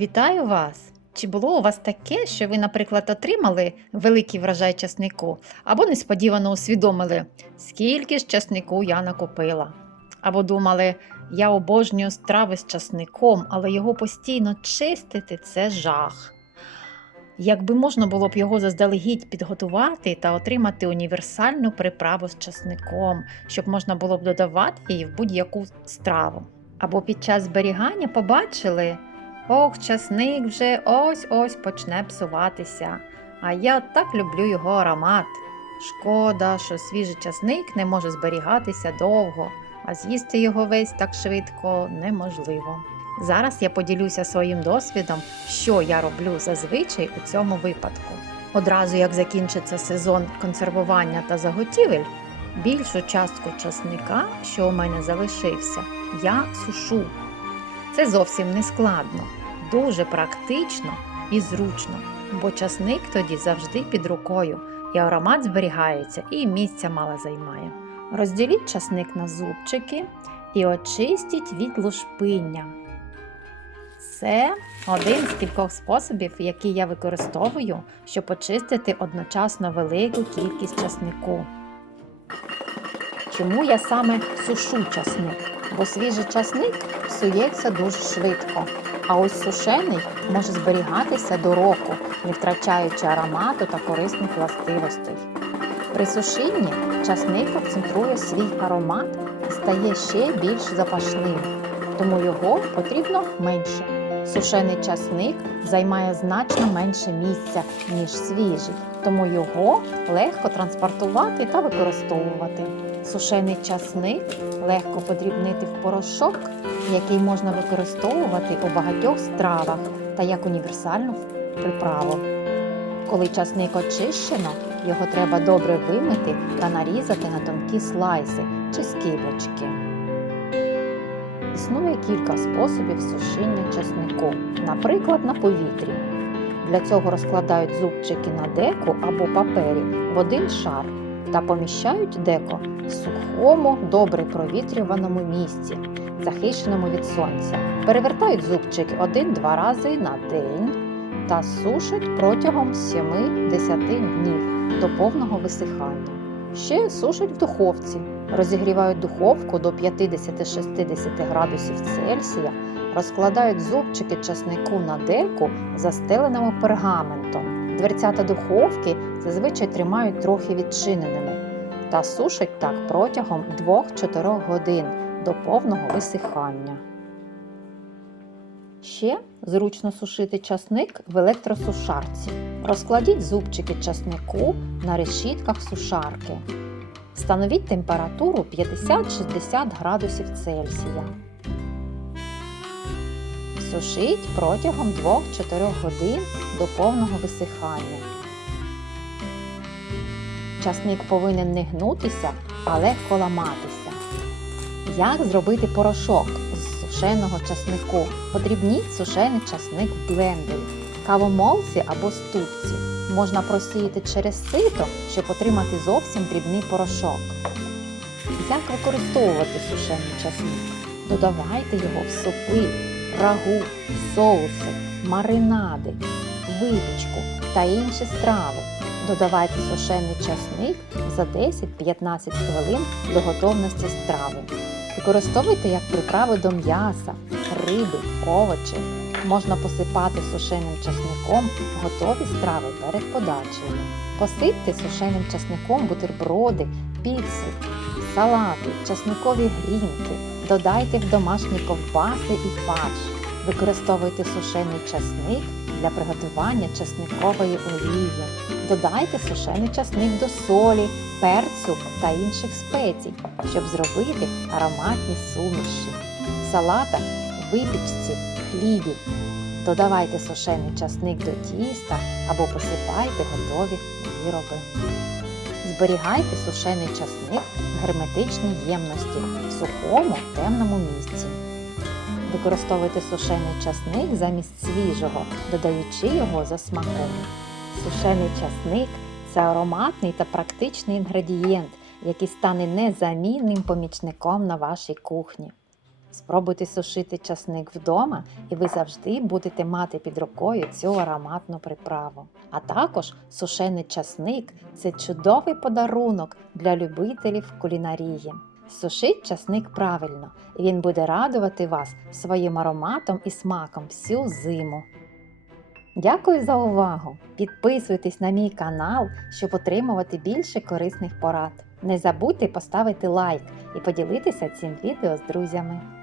Вітаю вас! Чи було у вас таке, що ви, наприклад, отримали великий врожай часнику, або несподівано усвідомили, скільки ж часнику я накопила? Або думали, я обожнюю страви з часником, але його постійно чистити це жах. Якби можна було б його заздалегідь підготувати та отримати універсальну приправу з часником, щоб можна було б додавати її в будь-яку страву. Або під час зберігання побачили, ох, часник вже ось-ось почне псуватися, а я так люблю його аромат. Шкода, що свіжий часник не може зберігатися довго, а з'їсти його весь так швидко неможливо. Зараз я поділюся своїм досвідом, що я роблю зазвичай у цьому випадку. Одразу як закінчиться сезон консервування та заготівель, більшу частку часника, що у мене залишився, я сушу. Це зовсім не складно, дуже практично і зручно, бо часник тоді завжди під рукою, і аромат зберігається, і місця мало займає. Розділіть часник на зубчики і очистіть від лушпиння. Це один з кількох способів, які я використовую, щоб очистити одночасно велику кількість часнику. Чому я саме сушу часник? Бо свіжий часник псується дуже швидко, а ось сушений може зберігатися до року, не втрачаючи аромату та корисних властивостей. При сушінні часник концентрує свій аромат і стає ще більш запашним, тому його потрібно менше. Сушений часник займає значно менше місця, ніж свіжий, тому його легко транспортувати та використовувати. Сушений часник легко подрібнити в порошок, який можна використовувати у багатьох стравах та як універсальну приправу. Коли часник очищено, його треба добре вимити та нарізати на тонкі слайси чи скибочки. Існує кілька способів сушіння часнику, наприклад, на повітрі. Для цього розкладають зубчики на деку або папері в один шар та поміщають деко в сухому, добре провітрюваному місці, захищеному від сонця. Перевертають зубчики один-два рази на день та сушать протягом 7-10 днів до повного висихання. Ще сушать в духовці. Розігрівають духовку до 50-60 градусів Цельсія, розкладають зубчики часнику на деку, застеленому пергаментом. Дверцята духовки зазвичай тримають трохи відчиненими та сушать так протягом 2-4 годин до повного висихання. Ще зручно сушити часник в електросушарці. Розкладіть зубчики часнику на решітках сушарки. Встановіть температуру 50-60 градусів Цельсія. Сушіть протягом 2-4 годин до повного висихання. Часник повинен не гнутися, а легко. Як зробити порошок сушеного часнику? Подрібніть сушений часник в блендері, кавомолці або ступці. Можна просіяти через сито, щоб отримати зовсім дрібний порошок. Як використовувати сушений часник? Додавайте його в супи, рагу, соуси, маринади, випічку та інші страви. Додавайте сушений часник за 10-15 хвилин до готовності страви. Використовуйте як приправи до м'яса, риби, овочів. Можна посипати сушеним часником готові страви перед подачею. Посипте сушеним часником бутерброди, піци, салати, часникові грінки. Додайте в домашні ковбаси і фарш. Використовуйте сушений часник для приготування часникової олії. Додайте сушений часник до солі, перцю та інших спецій, щоб зробити ароматні суміші. В салатах, випічці, хлібі. Додавайте сушений часник до тіста або посипайте готові вироби. Зберігайте сушений часник в герметичній ємності в сухому темному місці. Використовуйте сушений часник замість свіжого, додаючи його за смаком. Сушений часник це ароматний та практичний інгредієнт, який стане незамінним помічником на вашій кухні. Спробуйте сушити часник вдома, і ви завжди будете мати під рукою цю ароматну приправу. А також сушений часник це чудовий подарунок для любителів кулінарії. Сушіть часник правильно, і він буде радувати вас своїм ароматом і смаком всю зиму. Дякую за увагу! Підписуйтесь на мій канал, щоб отримувати більше корисних порад. Не забудьте поставити лайк і поділитися цим відео з друзями.